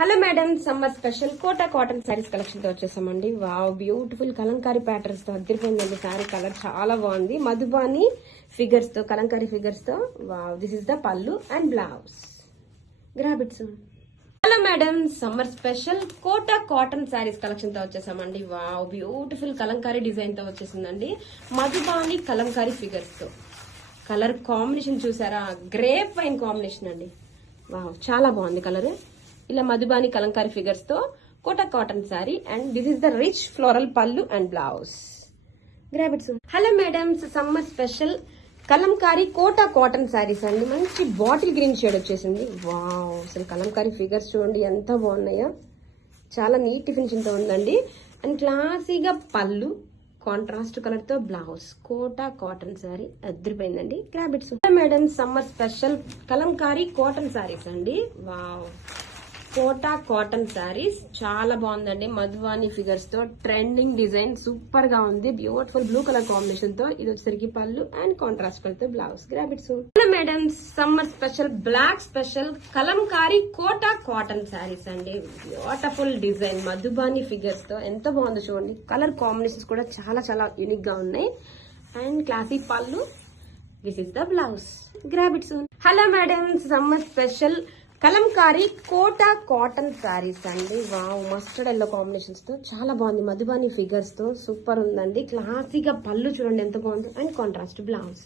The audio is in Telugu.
Hello madam, summer special Kota cotton saris collection తో వచ్చేసామండి. వావ్, బ్యూటిఫుల్ కలంకారీ ప్యాటర్న్స్ తో అద్దరిపోయిందండి. శారీ కలర్ చాలా బాగుంది. మధుబాని ఫిగర్స్ తో, కలంకారీ ఫిగర్స్ తో. Wow, this is the pallu and blouse. Grab it soon. Hello madam, summer special Kota cotton saris collection తో వచ్చేసామండి. వావ్, బ్యూటిఫుల్ కలంకారీ డిజైన్ తో వచ్చేసిందండి. మధుబాని కలంకారీ ఫిగర్స్ తో. కలర్ కాంబినేషన్ చూసారా? గ్రేప్ వైన్ కాంబినేషన్ అండి. వావ్, చాలా బాగుంది కలర్. ఇలా మధుబాని కలంకారీ ఫిగర్స్ తో Kota cotton sari and this is the rich floral pallu and blouse. Grab it soon. Hello madams, summer special Kalamkari Kota cotton saris అండి. మంచి బాటిల్ గ్రీన్ షేడ్ వచ్చేసింది. వావ్, అసలు కలంకారీ ఫిగర్స్ చూడండి ఎంత బాగున్నాయో. చాలా నీట్ ఫినిషింగ్ తో ఉందండి. అండ్ క్లాసీగా పల్లు, కాంట్రాస్ట్ కలర్ తో బ్లౌజ్. కోటా కాటన్ శారీ అద్దరిపోయిందండి. Grab it soon. Madam, summer special Kalamkari cotton saris అండి. వావ్, కోటా కాటన్ శారీస్ చాలా బాగుందండి. మధువాని ఫిగర్స్ తో ట్రెండింగ్ డిజైన్ సూపర్ గా ఉంది. బ్యూటిఫుల్ బ్లూ కలర్ కాంబినేషన్ తో ఇది వచ్చేసరికి పళ్ళు అండ్ కాంట్రాస్ట్ కలర్ తో blouse. Grab it soon. Hello madam, summer special black special Kalamkari Kota cotton saris అండి. బ్యూటిఫుల్ డిజైన్ మధుబాని ఫిగర్స్ తో ఎంత బాగుందో చూడండి. కలర్ కాంబినేషన్స్ కూడా చాలా చాలా యూనిక్ గా ఉన్నాయి. And classy pallu. This is the blouse. Grab it soon. Hello madam, summer special Kalamkari Kota cotton saris అండి. వావ్, మస్టర్డ్ ఎల్లో కాంబినేషన్స్ తో చాలా బాగుంది. మధుబాని ఫిగర్స్ తో సూపర్ ఉందండి. క్లాసీగా పళ్ళు చూడండి ఎంత బాగుంది అండ్ కాంట్రాస్ట్ బ్లౌజ్.